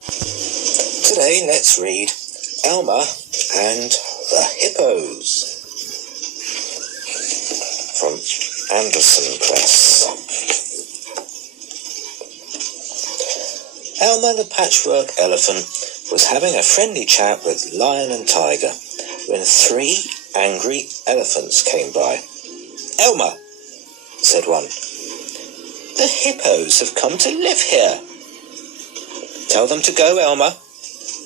Today let's read Elmer and the Hippos from Anderson Press. Elmer the Patchwork Elephant was having a friendly chat with Lion and Tiger when 3 angry elephants came by. "Elmer," said one, "the hippos have come to live here." "Tell them to go, Elmer,"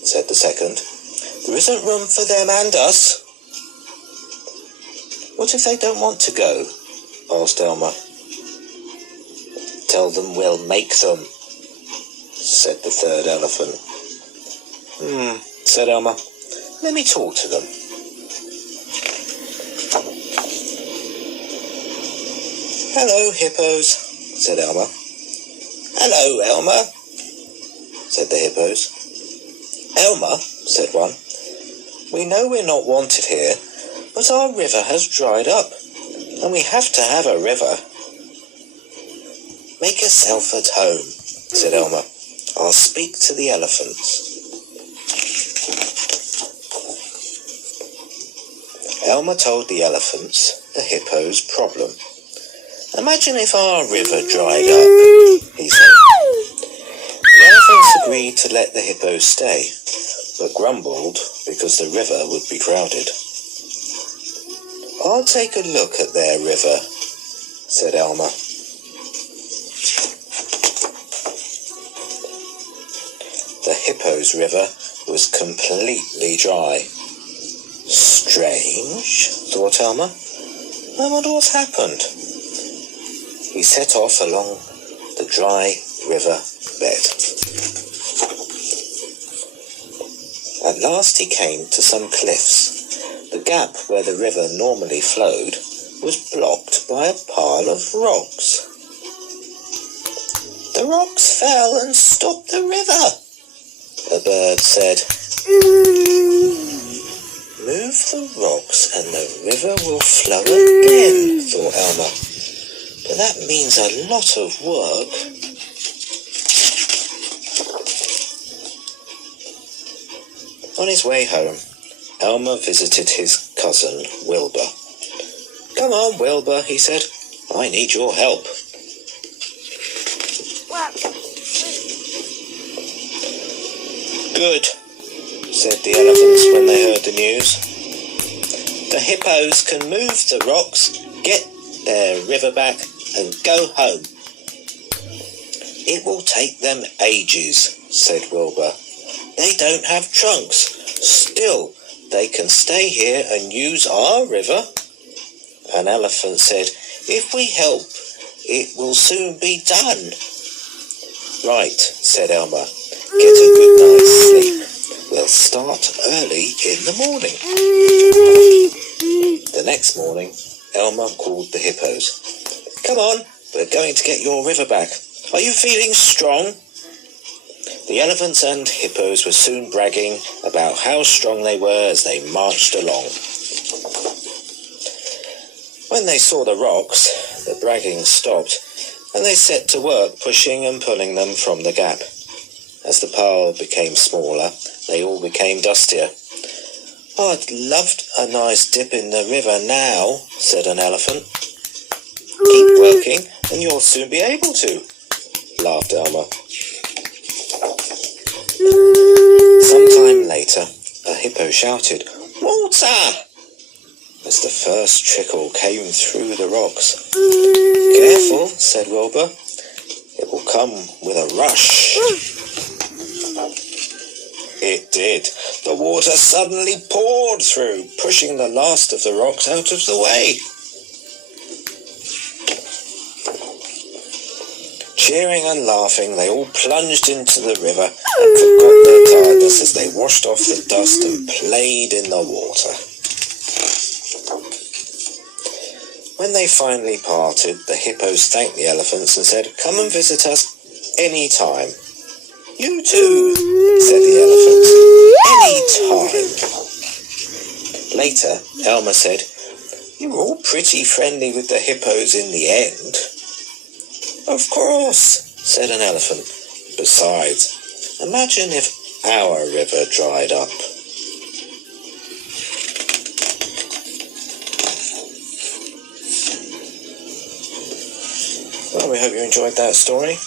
said the second. "There isn't room for them and us." "What if they don't want to go?" asked Elmer. "Tell them we'll make them," said the third elephant. Said Elmer. "Let me talk to them." "Hello, hippos," said Elmer. "Hello, Elmer," said the hippos. "Elmer," said one, "we know we're not wanted here, but our river has dried up, and we have to have a river." "Make yourself at home," said Elmer. "I'll speak to the elephants." Elmer told the elephants the hippos' problem. "Imagine if our river dried up," he said. The elephants agreed to let the hippos stay, but grumbled because the river would be crowded. "I'll take a look at their river," said Elmer. The hippos' river was completely dry. "Strange," thought Elmer. "I wonder what's happened." He set off along the dry river bed. At last he came to some cliffs. The gap where the river normally flowed was blocked by a pile of rocks. "The rocks fell and stopped the river," a bird said. "Move the rocks and the river will flow again," thought Elmer. "But that means a lot of work." On his way home, Elmer visited his cousin Wilbur. "Come on, Wilbur," he said. "I need your help." "Good," said the elephants when they heard the news. "The hippos can move the rocks, get their river back, and go home." "It will take them ages," said Wilbur. "They don't have trunks. Still, they can stay here and use our river." An elephant said, "If we help, it will soon be done." "Right," said Elmer. "Get a good night's sleep. We'll start early in the morning." The next morning, Elmer called the hippos. "Come on, we're going to get your river back. Are you feeling strong?" The elephants and hippos were soon bragging about how strong they were as they marched along. When they saw the rocks, the bragging stopped, and they set to work pushing and pulling them from the gap. As the pile became smaller, they all became dustier. "I'd love a nice dip in the river now," said an elephant. "Keep working, and you'll soon be able to," laughed Elmer. Sometime later, a hippo shouted, "Water!" as the first trickle came through the rocks. "Careful," said Wilbur. "It will come with a rush." It did. The water suddenly poured through, pushing the last of the rocks out of the way. Cheering and laughing, they all plunged into the river and forgot their tiredness as they washed off the dust and played in the water. When they finally parted, the hippos thanked the elephants and said, "Come and visit us any time." "You too," said the elephants. "Any time." Later, Elmer said, "You were all pretty friendly with the hippos in the end." "Of course," said an elephant. "Besides, Imagine if our river dried up. Well, we hope you enjoyed that story.